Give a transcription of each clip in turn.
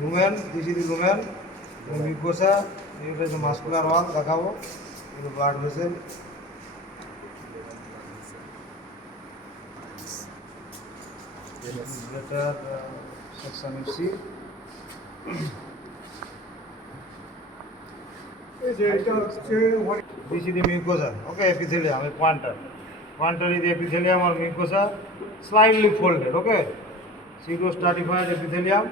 lumen, this is the lumen, mucosa, it is a muscular wall, দেখাবো, এটা blood vessel. Later section you see. This is the mucosa, okay, epithelium, a pointer. Pointer is the epithelium or mucosa, slightly folded, okay. Pseudostratified epithelium.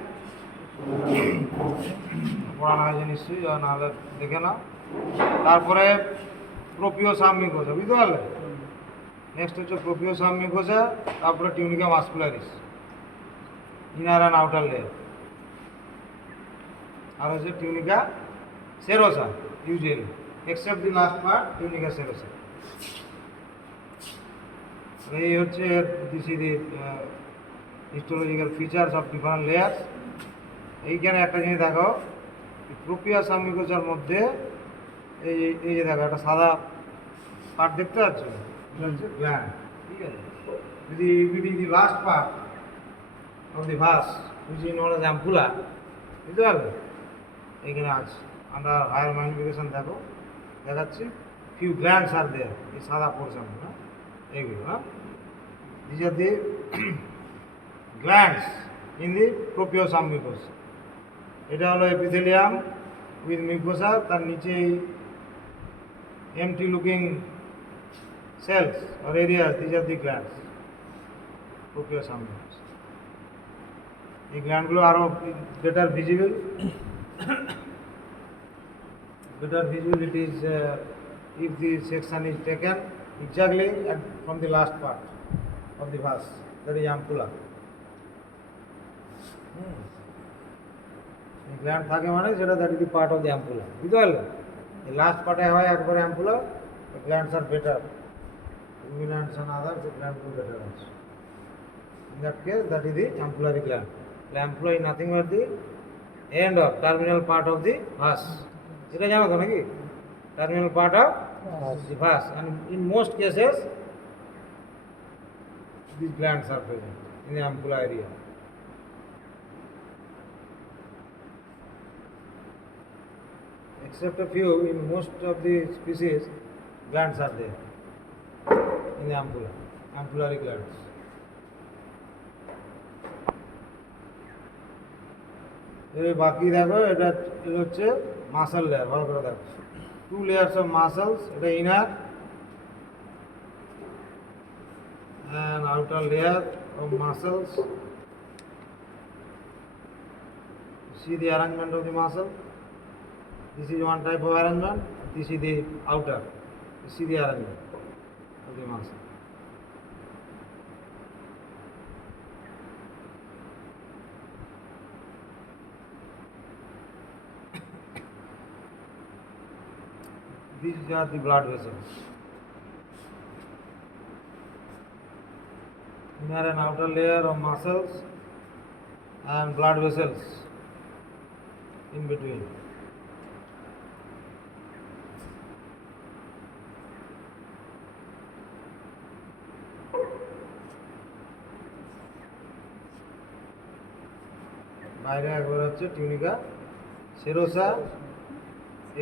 পড়ানো হয়েছে নিশ্চয়ই নাহলে দেখে না। তারপরে প্রোপিওসাম মিউকোসা, বুঝতে পারলে? নেক্সট হচ্ছে প্রোপিওসাম মিউকোসা, তারপরে tunica muscularis, inner and outer layer, আর হচ্ছে tunica serosa usually, except the last part tunica serosa. এই হচ্ছে this is the histological features of different layers. এইখানে একটা জিনিস দেখো, প্রোপিওসাম মিউকোসার মধ্যে এই যে দেখো একটা সাদা পার্ট দেখতে পাচ্ছ, এটা হচ্ছে গ্ল্যান্ড, ঠিক আছে? যদি it is the last part of the vas which is known as ampulla, বুঝতে পারলে? এইখানে আছে আন্ডার হায়ার ম্যাগনিফিকেশন, দেখো দেখাচ্ছি, ফিউ গ্ল্যান্ডস আর দেয়ার, এই সাদা পোর্শন, হ্যাঁ এইগুলো, হ্যাঁ this are the glands in the propria sub mucosa. এটা হলো এপিথেলিয়াম উইথ মিউকোসা, তার নিচেই empty looking cells or areas, these are the glands, propria sub mucosa. এই গ্ল্যান্ডগুলো আরও better visible, it is if the section is taken exactly from the last part of the vas, that is ampulla. Gland থাকে মানে সেটা that is the part of the ampulla, বুঝতে পারলে? এই last পার্টে হয় একবারে ampulla, glands are better, ruminants and others, the glands are better also. In that case, that is the ampullary gland. The ampulla is nothing but the end of terminal part of the vas. এটা জানো তো নাকি? Terminal part of the vas, and in most cases these glands are present in the ampulla area. Except a few, in most of the species, glands are there in the ampulla, ampullary glands. এই বাকি দেখো, এটা হচ্ছে muscle layer, ভালো করে দেখো, two layers of muscles, এটা inner and outer layer of muscles. See the arrangement of the muscle. This is one type of arrangement. This is the outer. You see the arrangement of the muscle. These are the blood vessels. Inner and outer layer of muscles and blood vessels in between. বাইরে একবার হচ্ছে tunica serosa,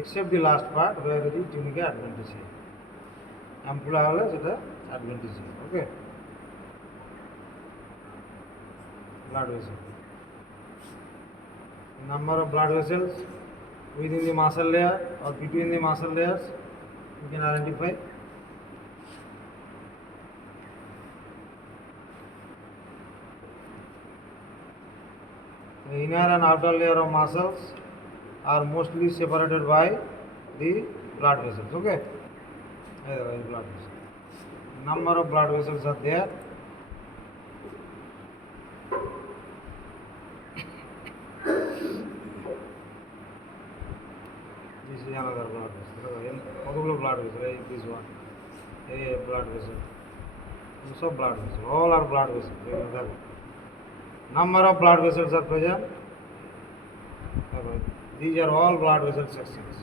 except the last part where the tunica adventitia. Ampulla হলে সেটা adventitia, okay. Blood vessel, number of blood vessels within the muscle layer or between the muscle layers you can identify. The inner and outer layer of muscles are mostly separated by the blood vessels, okay. Blood vessels, number of blood vessels are there. This is another blood vessel, কতগুলো blood vessel, this one, a blood vessel, সব blood vessel, all are blood vessels, দেখো। Number of blood vessels are present. These are all blood vessel sections.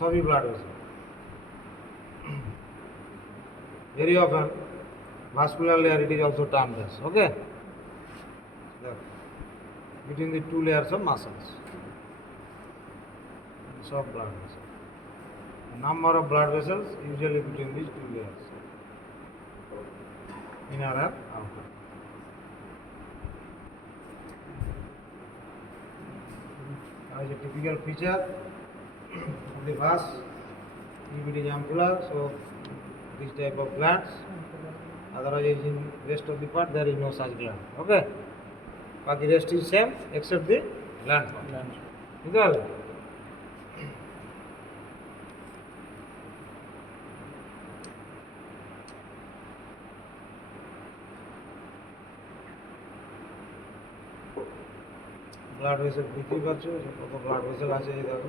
Sorry, blood vessel. Very often, vascular layer it is also termed as, okay. between the two layers of muscles. Soft blood vessels. Number of blood vessels usually between these two layers, inner and outer. Now is a typical feature of the vas, EBD is ampulla, so this type of glands. Otherwise, in rest of the part there is no such gland. Okay. But the rest is same except the gland part. Because blood vessel দেখতেই পাচ্ছ কত blood vessel আছে এই দেখো,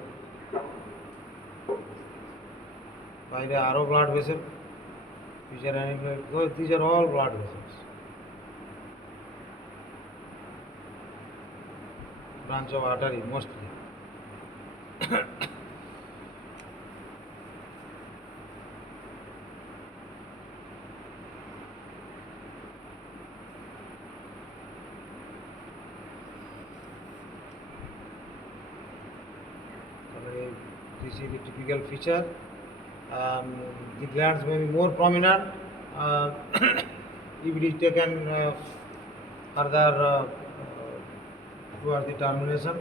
বাইরে আরও blood vessel, feature animal, this are all blood vessels, branch of artery mostly. This is the typical feature. The glands may be more prominent if it is taken further towards the termination.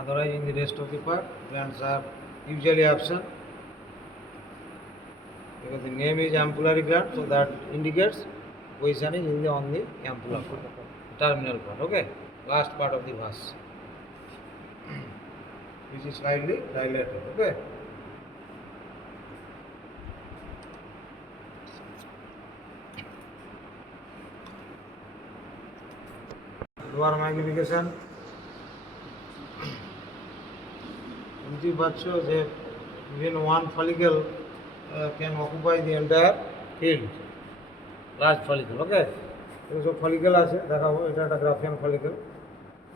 Otherwise, in the rest of the part, glands are usually absent because the name is ampullary gland, so that indicates position is in the on the ampulla part, terminal part. Okay, last part of the vas, which is slightly dilated. Okay. Lower magnification. বুঝতেই পারছো যে even one follicle can occupy the entire field, large follicle. Okay, সব ফলিকেল আছে দেখাবো, এটা একটা Graafian follicle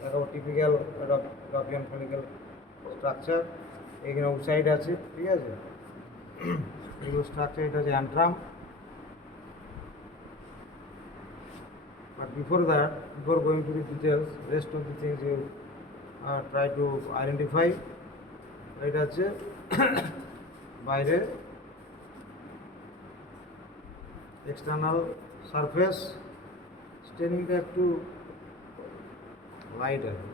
দেখাবো, টিপিক্যাল একটা গ্রাফিয়ান ফলিকেল স্ট্রাকচার। এখানে আউটসাইড আছে, ঠিক আছে, এগুলো স্ট্রাকচার, এটা হচ্ছে antrum. But before that, before going to the details, rest of the things you try to identify. এটা হচ্ছে বাইরে এক্সটার্নাল সারফেস, স্টেনিংটা একটু লাইট আছে,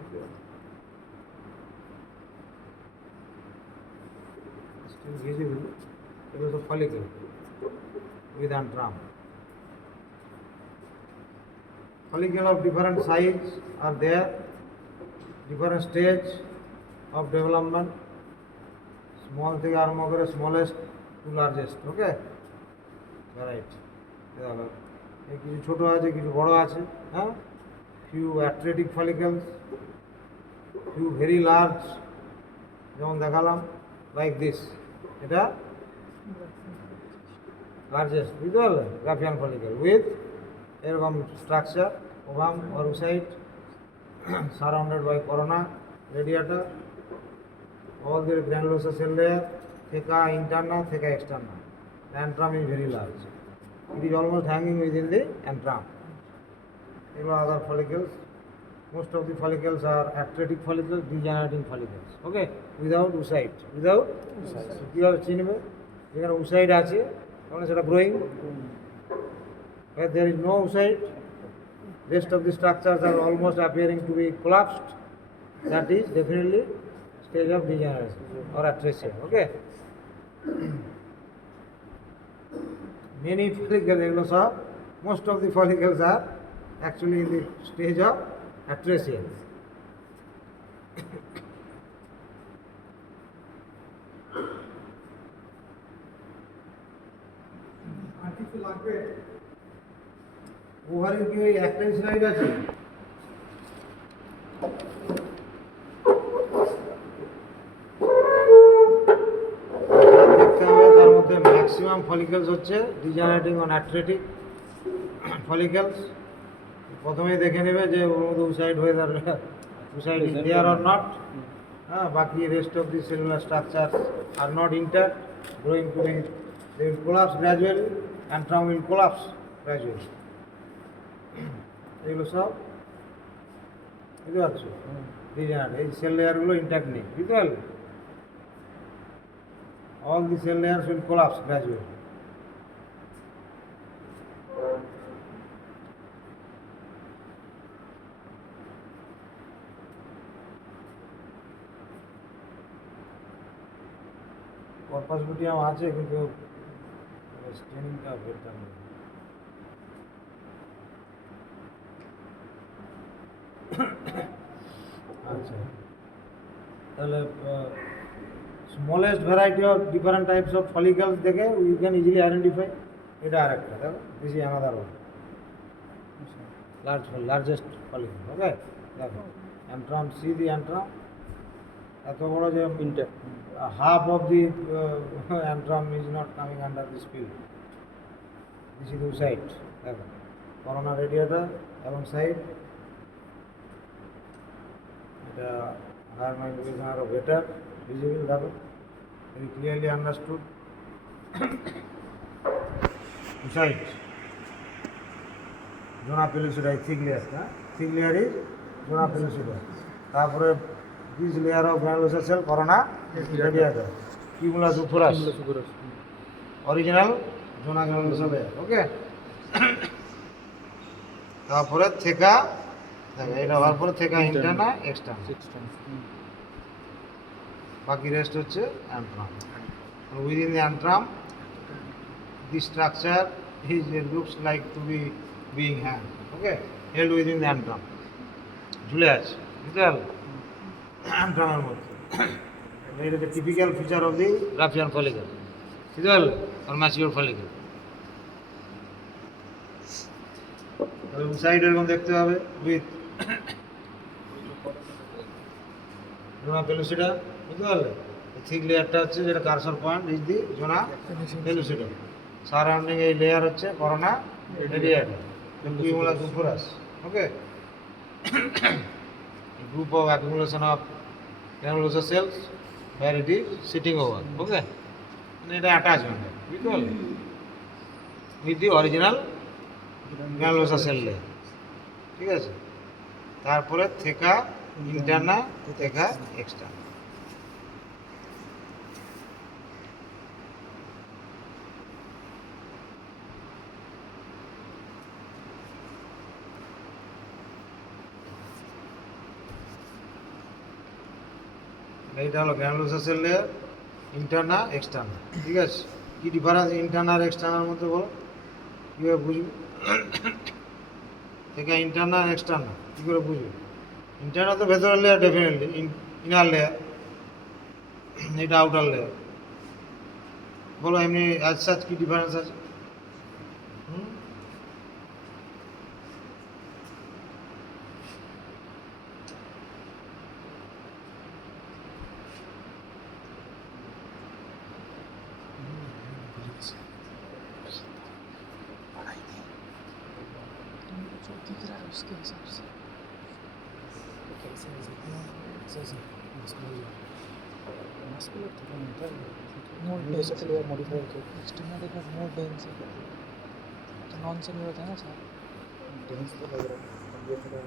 স্টিল ভিজিবল। এগুলো সব follicle with antrum. Follicle of different size are there, different stage of development, small থেকে আরম্ভ করে smallest to largest. Okay, right. কিছু ছোট আছে, কিছু বড় আছে, হ্যাঁ, few atretic follicles, few very large, যেমন দেখালাম like this, এটা largest, বুঝতে পারলে, গ্রাফিয়ান ফলিকেল with এরকম structure, ovum or oocyte surrounded by corona, radiata, all the granulosa cell layer, theca interna, theca externa. The antrum is very large. It is almost hanging within the antrum. There are other follicles. Most of the follicles are atretic follicles, degenerating follicles. Okay, without oocyte. Without oocyte. কিভাবে চিনবে? যেখানে oocyte আছে তখন সেটা growing. Where there is no oocyte, rest of the structures are almost appearing to be collapsed. That is definitely stage of degeneration or atresia. Okay. Many follicles, most of the follicles are actually in the stage of atresia. ওভারের কি ওই একটাই স্লাইড আছে? দেখতে হবে তার মধ্যে ম্যাক্সিমাম ফলিকেলস হচ্ছে ডিজেনারেটিং অন অ্যাট্রেটিক ফলিকেলস। প্রথমেই দেখে নেবে যে ওর মধ্যে উসাইড হয়ে দাঁড়াবে, oocyte is there or not. হ্যাঁ, বাকি rest of the cellular structure are not intact, going to be, they will collapse gradually, antrum will collapse gradual. এগুলো সব বুঝতে পারছো, ডিজেনারেট। এই সেল লেয়ারগুলো ইন্ট্যাক্ট নেই, বুঝতে পারলে? All the cell layers will collapse gradually. Corpus luteum আছে কিন্তু স্টেনিংটা বেটার নেই। আচ্ছা, তাহলে smallest variety of different types of follicles দেখে ইউ ক্যান ইজিলি আইডেন্টিফাই। এটা আরেকটা দেখো, this is another one, largest follicle. Okay, দেখো অ্যান্ট্রাম, সি দি অ্যান্ট্রাম, এত বড় যে half of the antrum is not coming under this field. This is the side. দেখো corona radiator এবং সাইড, এটা হায়ার ম্যাগনিফিকেশন আরও বেটার ভিজিবল, দেখো very clearly understood. Side zona pellucida, thick layer, হ্যাঁ thick layer is zona pellucida. তারপরে this layer of গ্রানুলোসার cell corona radiator, cumulus oophorus, original zona গ্রানুলোসার layer. Okay, তারপরে theca, দেখো এটা হওয়ার পরে থেকা ইন্টারনা এক্সটার্না, বাকি রেস্ট হচ্ছে antrum. Within the antrum the structure is looks like to be being hand. Okay, held within the antrum, ঝুলে আছে, বুঝতে পারলে? অ্যান্ট্রামের মধ্যে এটা হচ্ছে typical feature of the Graafian follicle, বুঝতে পারলে? আর ম্যাচিওর ফলিকল। সাইড এরকম দেখতে হবে উইথ জোনা পেলুসিডা, বুঝতে পারলে? থিক লেয়ারটা হচ্ছে যেটা cursor point is the zona pellucida. Surrounding এই লেয়ার হচ্ছে corona radiator, cumulus oophorus. Okay, group of accumulation of granulosa cells where it is sitting over. Okay, এটা attachment, বুঝতে পারলে? with the original granulosa cell layer, ঠিক আছে? তারপরে থেকা ইন্টারনা, থেকা এক্সটার্না। এইটা হলো গ্রানুলোসা সেল লেয়ার, ইন্টারনা এক্সটার্না, ঠিক আছে? কি ডিফারেন্স ইন্টারনা আর এক্সটার্নার মধ্যে বলো, কীভাবে বুঝবে? থেকে ইন্টারনা এক্সটার্না কী করে বুঝবে? ইন্টারনা তো ভেতরের লেয়ার, ডেফিনেটলি ইনার লেয়ার, এটা আউটার লেয়ার। বলো এমনি আজ সাজ কী ডিফারেন্স আছে? दिख रहा है उसके हिसाब से कैसे मस्कुलर थोड़ा मोटा है, मोर डेंस है, मॉडिफाई करके एक्सटर्नल देखो मोर डेंस है, तो नॉन सेल होता है ना सर, डेंस तो लग रहा है ये थोड़ा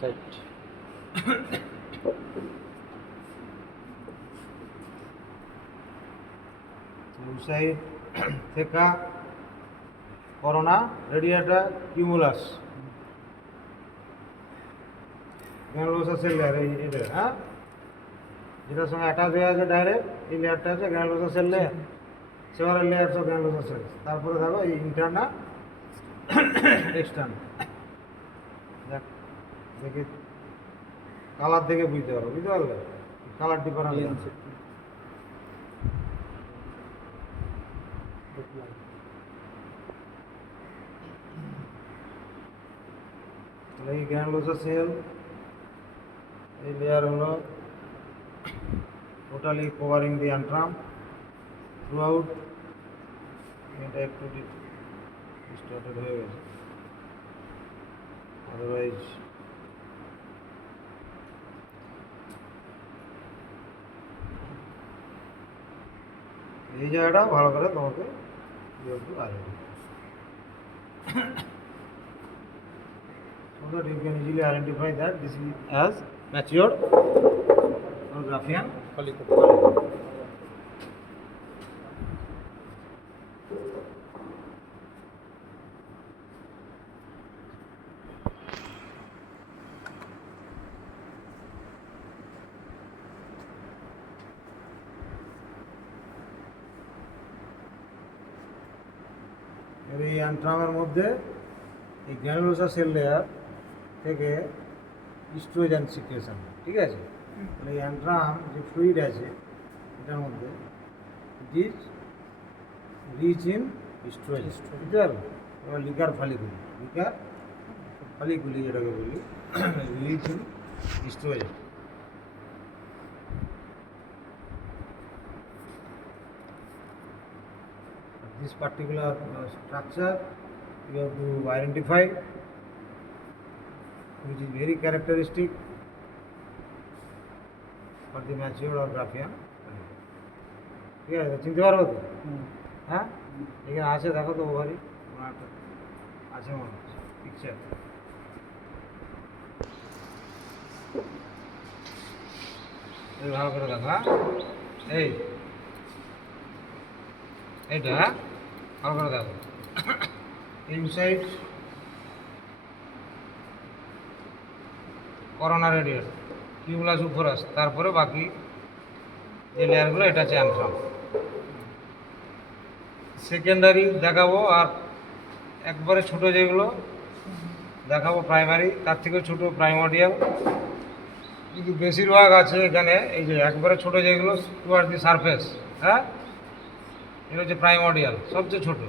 side. Side theca corona radiator cumulus granulosa cell layer, এটা হ্যাঁ যেটার সঙ্গে অ্যাটাচ হয়ে আছে ডাইরেক্ট, এই লেয়ারটা আছে granulosa cell layer, several layers of granulosa cell. তারপরে দেখো এই ইন্টারনা এক্সটার্না, দেখে কালার দেখে বুঝতে পারো, বুঝতে পারলে? Colour difference. এই গ্রানুলোসা সেল এই লেয়ার হলো টোটালি কভারিং দি অ্যান্ট্রাম থ্রু আউট। এটা একটু ডিস্টর্টেড হয়ে গেছে, আদারওয়াইজ এই জায়গাটা ভালো করে তোমাকে একটু আসবে, so that you can easily identify that this is as matured or Graphian follicle. এর এই অ্যান্ট্রামের মধ্যে এই গ্র্যানুলোসার সেল লেয়ার থেকে ইস্ট্রোজেন সিক্রেশন, ঠিক আছে? তাহলে এই অ্যান্ট্রাম যে ফ্লুইড আছে এটার মধ্যে it is rich in estrogen, বুঝতে পারলো? এবার লিকার ফালিকুলি যেটাকে বলি rich in estrogen. This particular structure you have to identify, which is very characteristic for the matured or Graphian. ঠিক আছে, চিনতে পারবো তো? হ্যাঁ, এখানে আছে, দেখো তো ওভারি আছে মনে হচ্ছে পিকচার। ভালো করে দেখো, হ্যাঁ এইটা, হ্যাঁ ভালো করে দেখো, ইনসাইড করোনা রেডিয়ার কিউলাস উপরাস, তারপরে বাকি যে লেয়ারগুলো এটা হচ্ছে অ্যান্ট্রাম। সেকেন্ডারি দেখাবো, আর একবারে ছোট যেগুলো দেখাবো প্রাইমারি, তার থেকে ছোট প্রাইমোডিয়াল। কিন্তু বেশিরভাগ আছে এখানে এই যে একবারে ছোট যেগুলো টুয়ার্ড দি সারফেস, হ্যাঁ এটা হচ্ছে প্রাইমোডিয়াল, সবচেয়ে ছোট।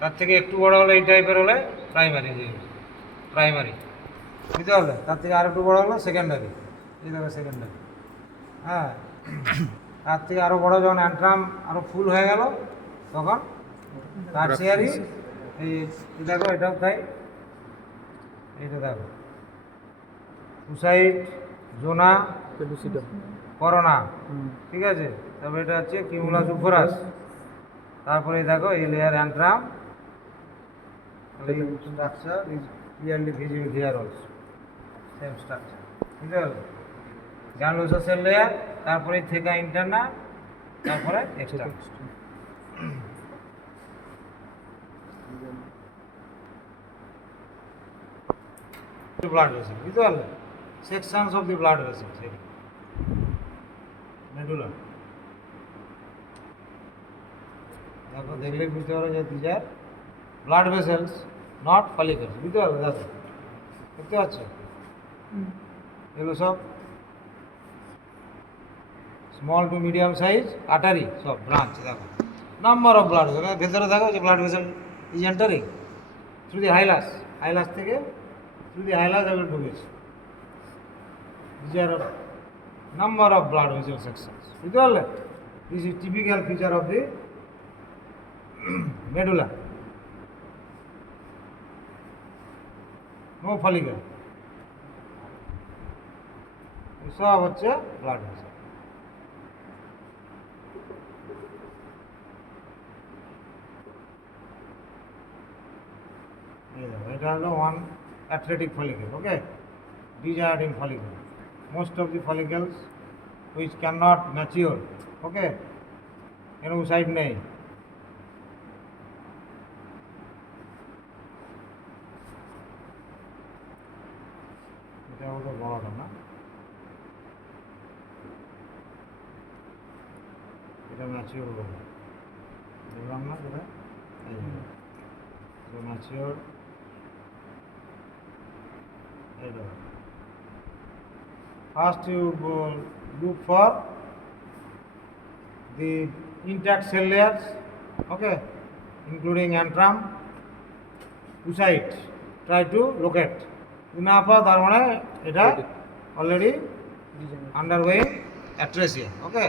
তার থেকে একটু বড় হলে এই টাইপের হলে প্রাইমারি, বুঝতে পারলে? তার থেকে আর একটু বড় হলো সেকেন্ডারি, এই দেখো সেকেন্ডারি। হ্যাঁ, তার থেকে আরও বড় যখন অ্যান্ট্রাম আরও ফুল হয়ে গেল তখন টারসিয়ারি। এই দেখো এটাও তাই, এইটা দেখো সুসাইড, জোনা, করোনা, ঠিক আছে? তারপরে এটা হচ্ছে কিউমুলাস উপরাস, তারপরে দেখো এই layer antrum. Structure is clearly visible here also, same structure, বুঝতে পারলো? গ্রানুলোসার সেল লেয়ার, তারপরে থেকা ইন্টারনা, তারপরে এক্সটার্নাল। ব্লাড ভেসেল, বুঝতে পারলে? Sections of the blood vessels, medulla. দেখো, দেখলে বুঝতে পারো যে these are blood vessels, not follicles, বুঝতে পারবে? দেখো, দেখতে পাচ্ছ এগুলো সব small to medium size Attari, সব ব্রাঞ্চ। দেখো নাম্বার অফ ব্লাড ভেসেল, ভেতরে দেখো যে blood vessel is entering through the hilus থেকে থ্রু দি হাইলাস এগুলো ঢুকেছে। These are number of blood vessel sections, বুঝতে পারলে? This is typical feature of the medulla, no follicle, সব হচ্ছে ব্লাড ভেসেল। এটা হলো one atretic follicle, okay? These are in follicle. Most of the follicles which cannot mature, okay? এর সাইড নেই। এটা হলো বড়টা না, এটা ম্যাচিওর হলো, দেখলাম না যেটা, এটা mature. First you look for the intact cell layers, okay, including antrum, oocyte. Try to locate. না পাও তার মানে এটা অলরেডি আন্ডারগোয়িং অ্যাট্রেসিয়া, ওকে?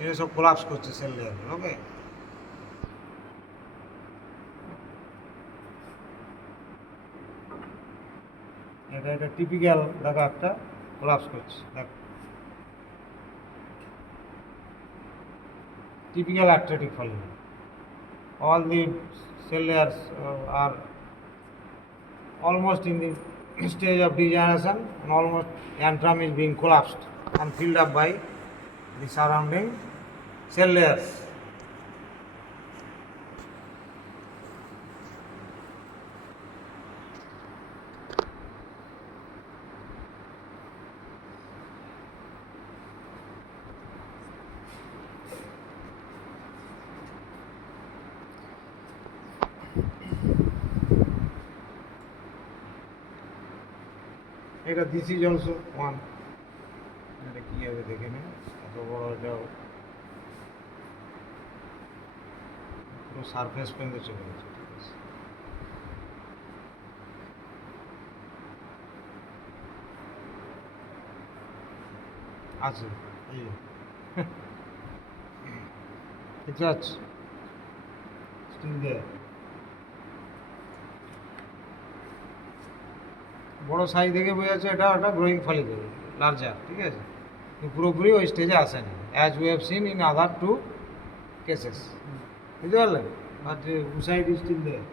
এটা সব কোলাপস করছে সেল লেয়ার, ওকে? এটা টিপিক্যাল দেখো একটা কোলাপস করছে, দেখো typical atretic follicle. All the cell layers are almost in the stage of degeneration, and almost antrum is being collapsed and filled up by the surrounding cell layers. This is also one. এটা কি হবে দেখে নিন, এত বড় এটাও পুরো সারফেস পেন্টে চলে গেছে। ঠিক আছে, আছে এই এটা আছে স্টিল দেয়ার। বড় সাইজ দেখে বোঝা যাচ্ছে এটা ওটা গ্রোয়িং ফলিকল লার্জার। ঠিক আছে, পুরোপুরি ওই স্টেজে আসেনি, as we have seen in other two cases. বুঝতে পারলেন? But side is still there.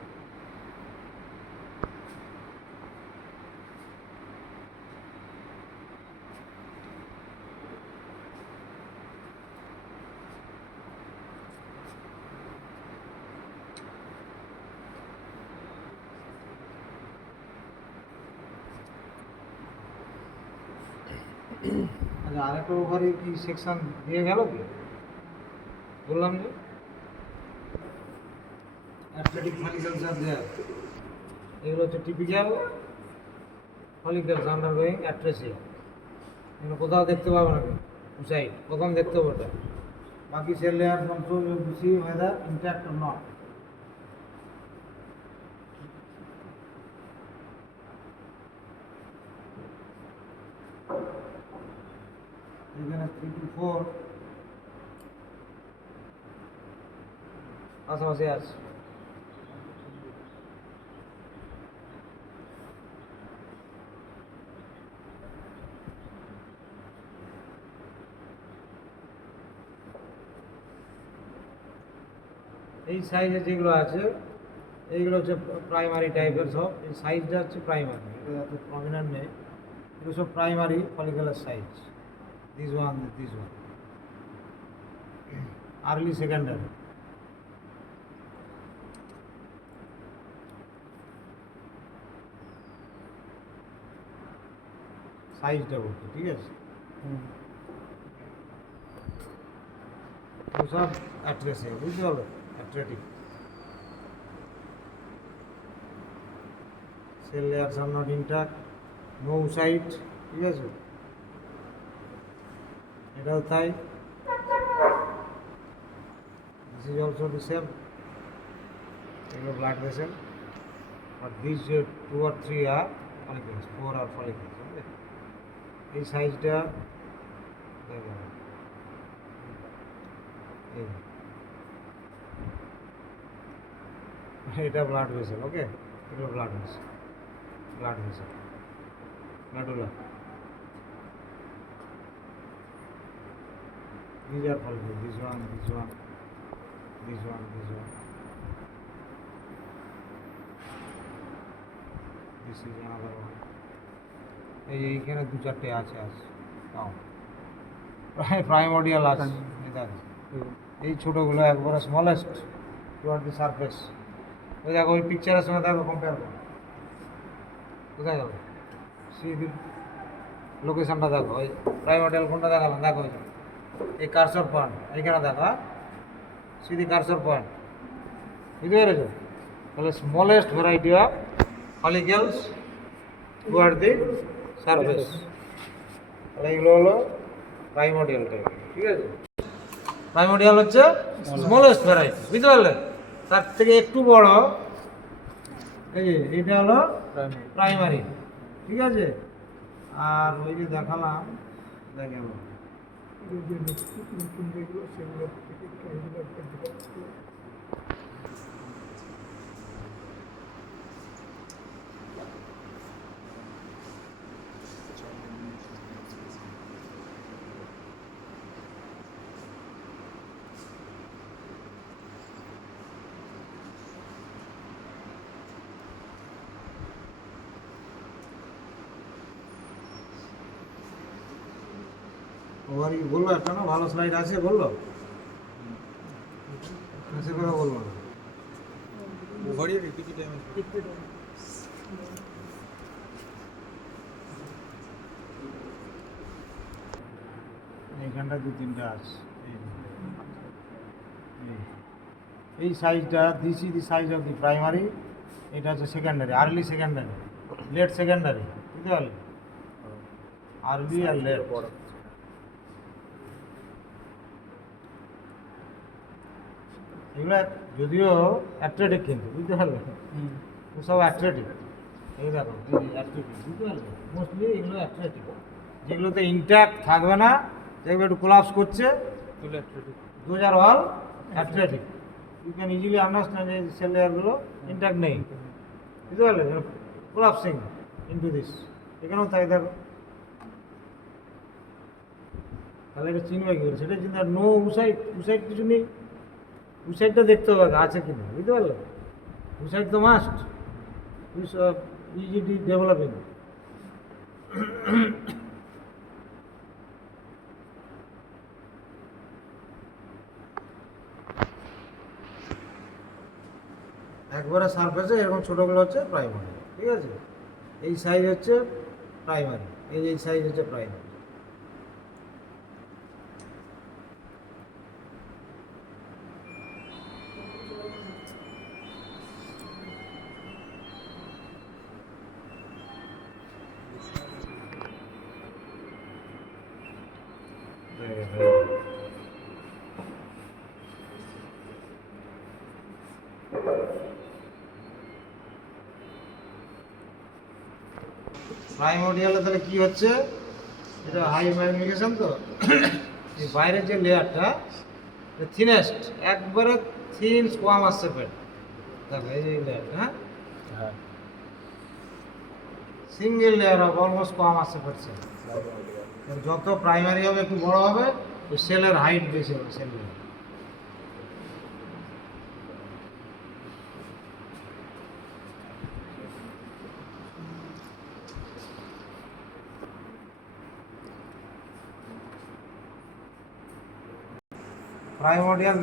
আচ্ছা, আরেকটা ওভারে কি সেকশন দিয়ে গেল কি বললাম যে অ্যাথলেটিক ফলিকলস আর দেয়ার, এগুলো হচ্ছে টিপিক্যাল ফলিকলস আন্ডারগোয়িং অ্যাট্রেসিয়া। এগুলো কোথাও দেখতে পাবো না, উঁচাই প্রথম দেখতে পাবো ওটা। বাকি cell layer also you see whether intact or not. এখানে 3 to 4 পাশাপাশি আছে। এই সাইজে যেগুলো আছে এইগুলো হচ্ছে প্রাইমারি টাইপের সব। এই সাইজটা হচ্ছে প্রাইমারি, এটা এত প্রমিনেন্ট নেই। এগুলো সব primary follicular size. This one early secondary. সাইজটা বলতে, ঠিক আছে। সব অ্যাট্রেসিয়া, বুঝতে পারলো? Atretic cell layers are not intact, no site. ঠিক আছে, এটাও তাই। This is also the same. এগুলো blood vessel, but this 2 or 3 are follicles, 4 are follicles. এই সাইজটা দেখেন, এটা ব্লাড ভেসেল। ওকে, এটা blood vessel, blood vessel, medulla. These are follicles. This one, this one, this one, this one. This is another one. এইখানে 2-4টে আছে তাও প্রাইমোডিয়াল আছে। এই ছোটোগুলো একবারে স্মলেস্ট টুয়ার্ড দি সারফেস। ওই দেখো, ওই পিকচারের সঙ্গে দেখো, কম্পেয়ার করো। কোথায় গেল? সিধি লোকেশনটা দেখো, ওই প্রাইমোডিয়াল কোনটা দেখালাম দেখো, এই কারসর পয়েন্ট এইখানে দেখো, সিধি কারসর পয়েন্ট। বুঝতে পেরেছো? তাহলে smallest variety of follicles toward দি সারফেস। তাহলে এগুলো হলো প্রাইমোডিয়াল টাইপ। ঠিক আছে, প্রাইমোডিয়াল হচ্ছে স্মলেস্ট ভ্যারাইটি। বুঝতে পারলে? তার থেকে একটু বড় এই যে এটা হলো প্রাইমারি। ঠিক আছে, আর ওই যে দেখালাম দেখেন ওভার বললো একটা না ভালো স্লাইড আছে বললো, সে কথা বলবো না। ওভারই রিপিটেড ড্যামেজ। এইখানটা দু তিনটা আছে, এই সাইজটা this is the size of the primary, এটা হচ্ছে secondary, early secondary, late secondary, বুঝতে পারলে? আর্লি আর লেট। এগুলো যদিও অ্যাথলেটিক কিন্তু, বুঝতে পারলে? সব অ্যাথলেটিক, এই দেখো অ্যাথলেটিক, বুঝতে পারলে? মোস্টলি এগুলো অ্যাথলেটিক, যেগুলোতে ইনট্যাক্ট থাকবে না, যেগুলো একটু কোলাপস করছে, those are all athletic. You can easily understand যে সেল লেয়ারগুলো ইনট্যাক্ট নেই, বুঝতে পারলে? কোলাপসিং ইনটু দিস, এখানেও তাই দেখো, তাহলে এটা চিনবে কী করে? সেটা চিন্তা, নো উসাইড কিছু নেই, উসাইডটা দেখতে হবে আছে কি না, বুঝতে পারলে? উসাইড তো মাস্ট, ইজিডি ডেভেলপিং। একবারে সারফেসে এরকম ছোটোগুলো হচ্ছে প্রাইমারি, ঠিক আছে? এই সাইজ হচ্ছে প্রাইমারি, এই সাইজ হচ্ছে প্রাইমারি। প্রাইমোডিয়ালে তাহলে কি হচ্ছে, এটা হাই ম্যাগনিফিকেশন তো, এই বাইরের যে লেয়ারটা থিনেস্ট, একবারে থিন স্কোয়াম আসছে পেট, দেখো এই যে লেয়ারটা, হ্যাঁ, সিঙ্গেল লেয়ার অফ অলমোস্ট স্কোয়াম আসছে পেটছে। যত প্রাইমারি হবে একটু বড় হবে, ওই সেলের হাইট বেশি হবে, সেল লেয়ার। প্রাইমোডিয়াল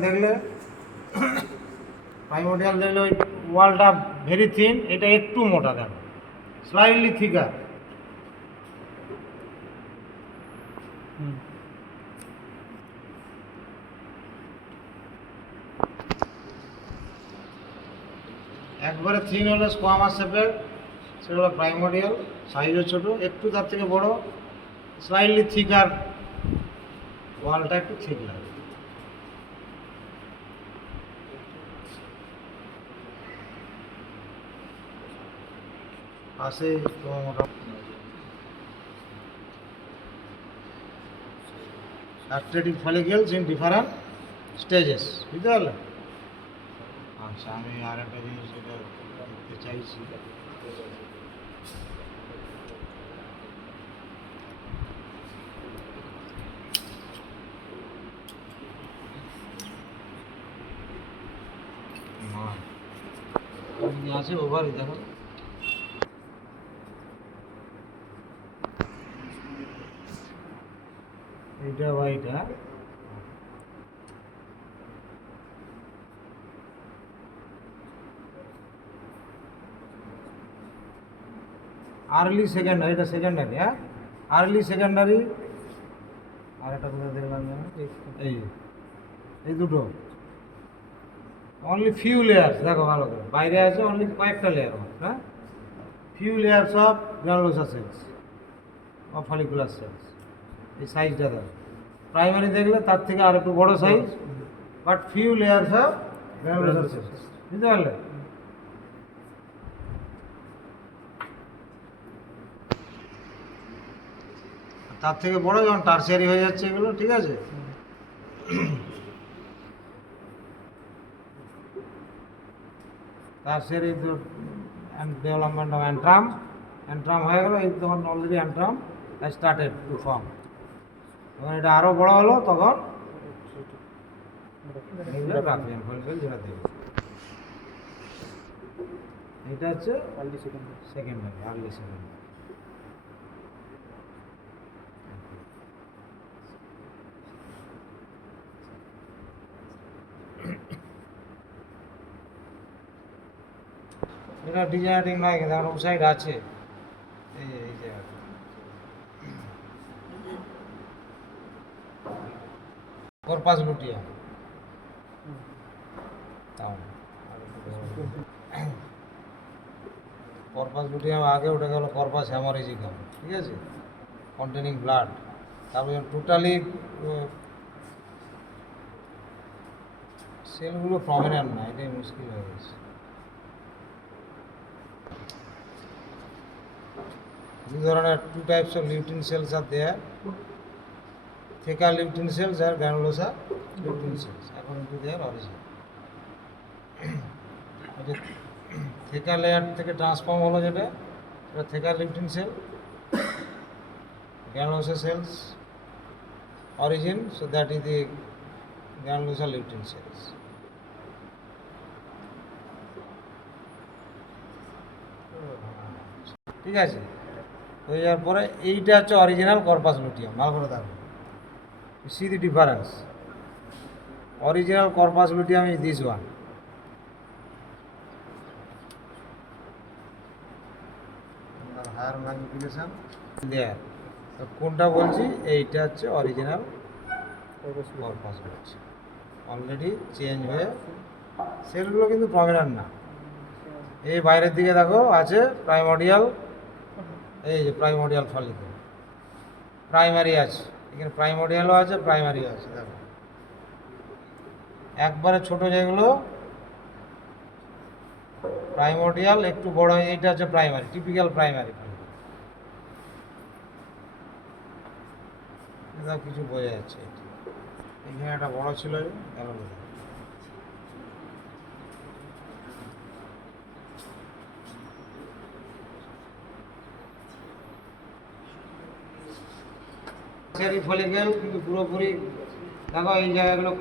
দেখলে ওই ওয়ালটা ভেরি থিন, এটা একটু মোটা, দেখো স্লাইটলি থিকার। একবারে থিন হলে স্কোয়ামাস শেপের, সেটা হলো প্রাইমোডিয়াল, সাইজও ছোট, একটু তার থেকে বড়, স্লাইটলি থিকার, ওয়ালটা একটু ঠিক লাগে। পাশে তোমার মোটামুটি অ্যাথলেটিক ফলিকেলস ইন ডিফারেন্ট স্টেজেস, বুঝতে পারলে? আচ্ছা, আমি আর একটা জিনিস যেটা দেখতে চাইছি, আছে ওভারই দেখো, এইটা বা এইটা, আর্লি সেকেন্ডারি, এটা সেকেন্ডারি, হ্যাঁ আর্লি সেকেন্ডারি। আর একটা কোথায় দেখলাম যেন, এই দুটো অনলি ফিউ লেয়ার্স, দেখো ভালো করে, বাইরে আছে অনলি কয়েকটা লেয়ার, হ্যাঁ ফিউ লেয়ার্স অফ গ্রানুলোসার সেলস অফ ফলিকুলার সেলস। এই সাইজটা দেখো, প্রাইমারি দেখলে তার থেকে আর একটু বড় size, but few layers of গ্রানুলোসার সেলস, বুঝতে পারলে? তার থেকে বড় যখন টার্সিয়ারি হয়ে যাচ্ছে এগুলো, ঠিক আছে? টার্সিয়ারি তো ডেভেলপমেন্ট অফ অ্যান্ট্রাম হয়ে গেল, এই তখন already antrum started to form, যখন এটা আরও বড় হলো তখন গ্রাফিয়ান ফলিকল যেটা দেবে, এটা হচ্ছে সেকেন্ডারি, আর্লি সেকেন্ডারি। এটা ডিজেনারেটিং নয় কিন্তু আমার সাইড আছে এই জায়গাটা কর্পাস লুটিয়াম কর্পাস লুটিয়াম আগে ওটা গেল কর্পাস হ্যামারেজিকাম, ঠিক আছে, কন্টেনিং ব্লাড। তারপর টোটালি সেলগুলো প্রমিনেন্ট না, এটাই মুশকিল হয়ে গেছে। দু ধরনের two types of lutein cells are there, theca lutein cells আর granulosa lutein cells according to their origin. Theca layer থেকে ট্রান্সফর্ম হলো যেটা, এটা theca lutein cell, granulosa cells origin, so that is the granulosa lutein cells. ঠিক আছে, হয়ে যাওয়ার পরে এইটা হচ্ছে অরিজিনাল কর্পাস লুটিয়াম। ভালো করে দেখো, see the difference. Original corpus luteum is this one, higher magnification there. কোনটা বলছি, এইটা হচ্ছে original corpus luteum. Already change হয়ে সেলগুলো কিন্তু প্রমিনেন্ট না। এই বাইরের দিকে দেখো আছে প্রাইমোডিয়াল, এই যে প্রাইমোডিয়াল ফলিকল, প্রাইমারি আছে এখানে, প্রাইমোডিয়ালও আছে প্রাইমারিও আছে। দেখো একবারে ছোট যেগুলো প্রাইমোডিয়াল, একটু বড় এইটা হচ্ছে প্রাইমারি, টিপিক্যাল প্রাইমারি। এটা কিছু বোঝা যাচ্ছে, এখানে একটা বড় ছিল গেল। ফলিকেল কিন্তু পুরোপুরি দেখো এই জায়গাগুলো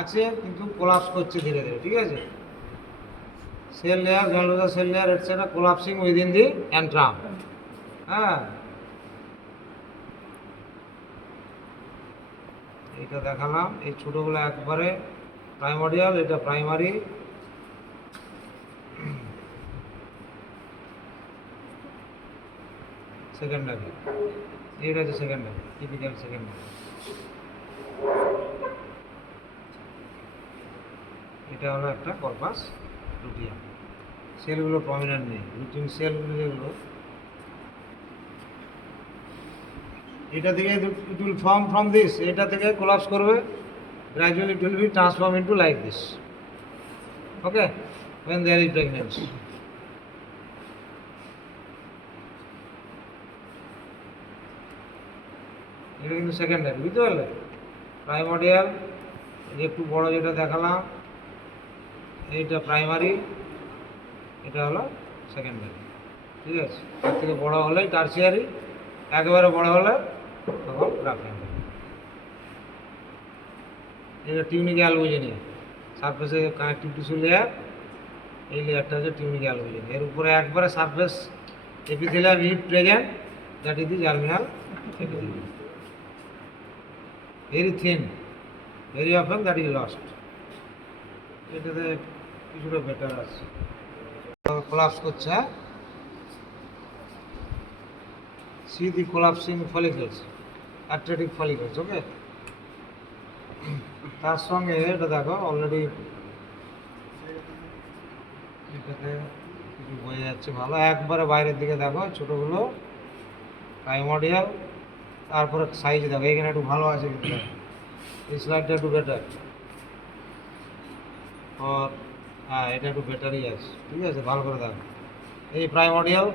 আছে কিন্তু কোলাপস করছে ধীরে ধীরে, ঠিক আছে। Cell layer, granulosa cell layer etcetera collapsing within the antrum. হ্যাঁ, এটা দেখালাম। এই ছোটোগুলো একবারে প্রাইমোডিয়াল, এটা প্রাইমারি, সেকেন্ডারি, এটা হচ্ছে সেকেন্ডারি, টিপিক্যাল সেকেন্ডারি। এটা হলো একটা কর্পাস লুটিয়াম। সেলগুলো প্রমিনেন্ট নেই, লুটিন সেলগুলো যেগুলো, এটা থেকে it will form from this, এটা থেকে কোলাপস করবে, gradually it will be transform into like this. Okay, when there is pregnancy. এটা কিন্তু সেকেন্ডারি, বুঝতে পারলে। প্রাইমোডিয়াল একটু বড় যেটা দেখালাম, এইটা প্রাইমারি, এটা হলো সেকেন্ডারি, ঠিক আছে। তার থেকে বড় হলে টার্সিয়ারি, একেবারে বড় হলে তখন প্রাইমারি। এটা টিউনিক অ্যালবুজিনিয়া, সারফেসে কানেক্টিভ টিস্যু লেয়ার, এই লেয়ারটা হচ্ছে টিউনিক অ্যালবুজিনিয়া। এর উপরে একবারে surface epithelium it present, that is the germinal epithelium. Very thin, very often that is lost. এটাতে কিছুটা বেটার আছে, কোলাপস করছে। হ্যাঁ, see the collapsing follicles, atretic follicles, ওকে। তার সঙ্গে এটা দেখো অলরেডি এটাতে কিছু বোঝা যাচ্ছে ভালো। একবারে বাইরের দিকে দেখো ছোটোগুলো প্রাইমোডিয়াল, তারপরে সাইজ দেখো এখানে একটু ভালো আছে কিন্তু এই স্লাইডটা একটু বেটার, আর হ্যাঁ এটা একটু বেটারই আছে, ঠিক আছে। ভালো করে দেখো এই primordial,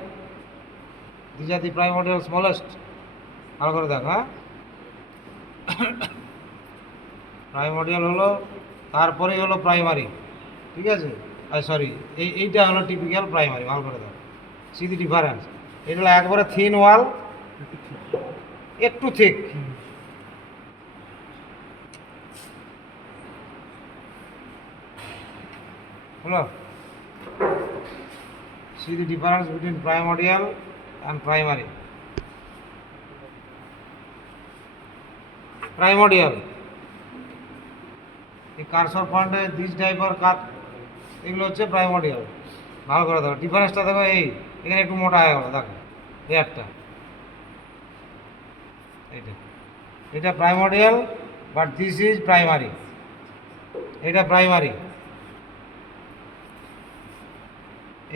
these are the primordial smallest, ভালো করে দেখো। হ্যাঁ, প্রাইমোডিয়াল হলো, তারপরেই হলো প্রাইমারি, ঠিক আছে। সরি, এইটা হলো টিপিক্যাল প্রাইমারি। ভালো করে দেখো, সি দি ডিফারেন্স। এটা হলো একবারে থিন ওয়াল, একটু থিক, হলো। See the difference between primordial and primary. Primordial, এই কারসর পয়েন্টে দিস টাইপের কাট, এগুলো হচ্ছে প্রাইমোডিয়াল। ভালো করে দেখো ডিফারেন্সটা দেখো, এই এখানে একটু মোটা হয়ে গেল দেখো লেয়ারটা, এইটা এটা primordial but this is primary, এটা প্রাইমারি,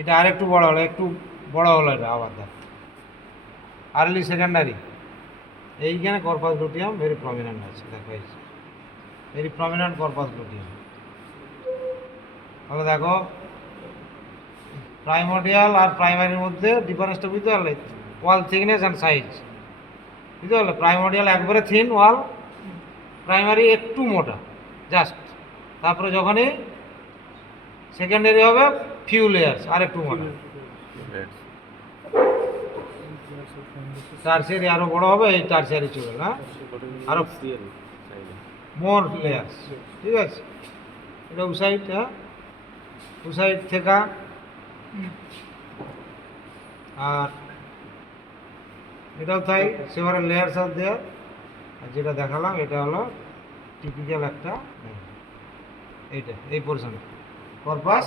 এটা আর একটু বড় হলো, একটু বড় হলো এটা আবার দেখো আর্লি সেকেন্ডারি। এইখানে কর্পাস লুটিয়াম ভেরি প্রমিনেন্ট আছে দেখো, এই ভেরি প্রমিনেন্ট কর্পাস লুটিয়াম। তাহলে দেখো প্রাইমোডিয়াল আর প্রাইমারির মধ্যে ডিফারেন্সটা বুঝতে পারলে, ওয়াল থিকনেস অ্যান্ড সাইজ বুঝতে পারলে। প্রাইমোডিয়াল একবারে থিন ওয়াল, প্রাইমারি একটু মোটা জাস্ট, তারপরে যখনই সেকেন্ডারি হবে ফিউ লেয়ার্স আর একটু মোটা, টারসিয়ারি আরও বড় হবে, এই টারসিয়ারি চলে না আরও মোর লেয়ার্স, ঠিক আছে। এটা উসাইড, হ্যাঁ উসাইড থেকা, আর এটাও তাই সেভারেল লেয়ার্স আর দেয়ার। আর যেটা দেখালাম এটা হলো টিপিক্যাল একটা, এইটা এই portion corpus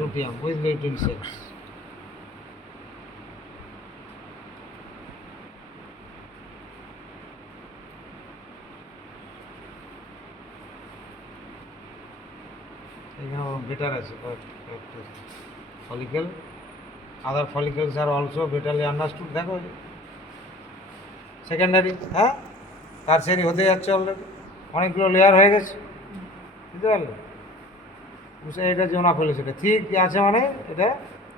luteum with lutein cells. এখানে বেটার আছে follicle, other follicles are also betterly understood. দেখো সেকেন্ডারি, হ্যাঁ টারসিয়ারি হতে যাচ্ছে অলরেডি, অনেকগুলো লেয়ার হয়ে গেছে বুঝতে পারলে। এটা জোনা ফেলেছে, এটা ঠিক আছে মানে এটা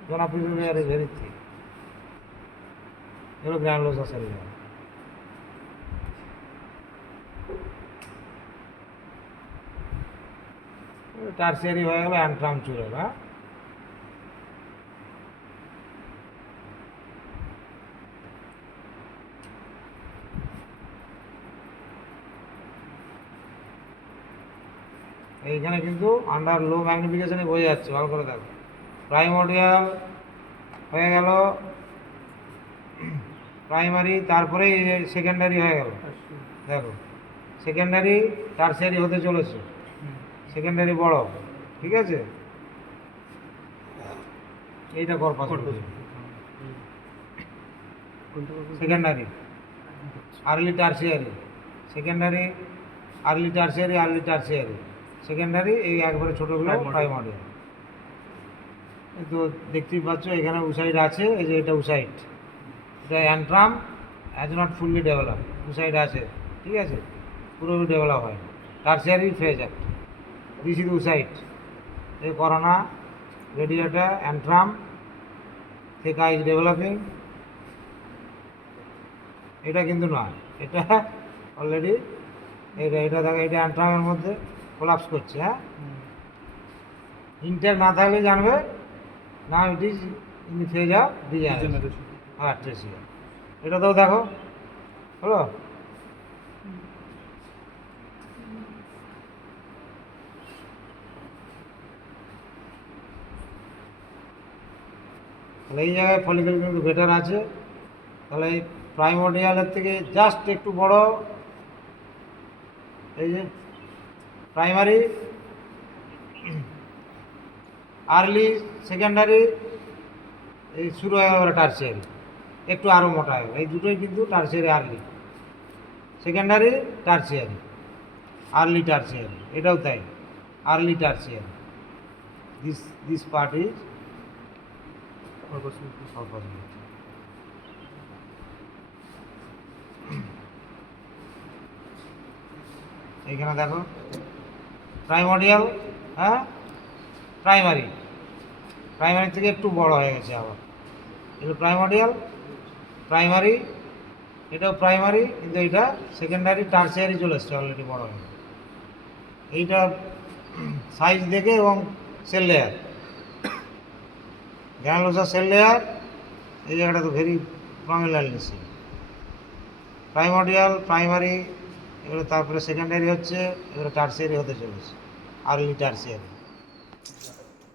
জোনা ফেলে লেয়ার ইজ ভেরি থিক, এগুলো গ্রানুলোসাসের লেয়ার। টারসিয়ারি হয়ে গেল অ্যান্ট্রাম চুরেল, হ্যাঁ এইখানে কিন্তু আন্ডার লো ম্যাগনিফিকেশনে বোঝা যাচ্ছে, ভালো করে দেখো। প্রাইমোডিয়াল হয়ে গেল প্রাইমারি, তারপরে সেকেন্ডারি হয়ে গেল দেখো, সেকেন্ডারি টারসিয়ারি হতে চলেছে, সেকেন্ডারি বড়, ঠিক আছে। এইটা corpus secondary, early tertiary, secondary early tertiary, early tertiary secondary, এই একবারে ছোটোগুলো প্রাইমোডিয়াল। তো দেখতেই পাচ্ছ এখানে উসাইড আছে, এই যে এটা উসাইড, এটা antrum has not fully develop, oocyte আছে ঠিক আছে, পুরোপুরি ডেভেলপ হয় টারসিয়ারি ফেজ একটা, দিস ইজ উসাইড, এই করোনা রেডিয়েটা অ্যান্ট্রাম থেকা ইজ ডেভেলপিং। এটা কিন্তু নয়, এটা অলরেডি এটা দেখো, এটা অ্যান্ট্রামের মধ্যে কোলাপস করছে, হ্যাঁ ইন্টার না থাকলে জানবে না it is in the phase of degeneration, হ্যাঁ ট্রেসিয়া। এটাতেও দেখো হলো, তাহলে এই জায়গায় ফলিকেল কিন্তু বেটার আছে। তাহলে এই প্রাইমোডিয়ালের থেকে জাস্ট একটু বড়, এই যে প্রাইমারি, আর্লি সেকেন্ডারি, এই শুরু হয়ে গেল টারসিয়ারি, একটু আরও মোটা হয়ে গেল। এই দুটোই কিন্তু tertiary, early secondary tertiary, early tertiary, এটাও তাই early tertiary. This part is এইখানে দেখো প্রাইমোডিয়াল, হ্যাঁ প্রাইমারি, প্রাইমারি থেকে একটু বড় হয়ে গেছে আবার, এটা প্রাইমোডিয়াল প্রাইমারি, এটাও প্রাইমারি, কিন্তু এটা সেকেন্ডারি টারসিয়ারি চলে এসছে অলরেডি বড় হয়ে। এইটা সাইজ দেখে এবং সেল লেয়ার, গ্রানুলোসার সেল লেয়ার, এই জায়গাটা তো very prominently cell. Primordial primary, এবারে তারপরে সেকেন্ডারি হচ্ছে, এবারে টারসিয়ারি হতে চলেছে, আর্লি টারসিয়ারি।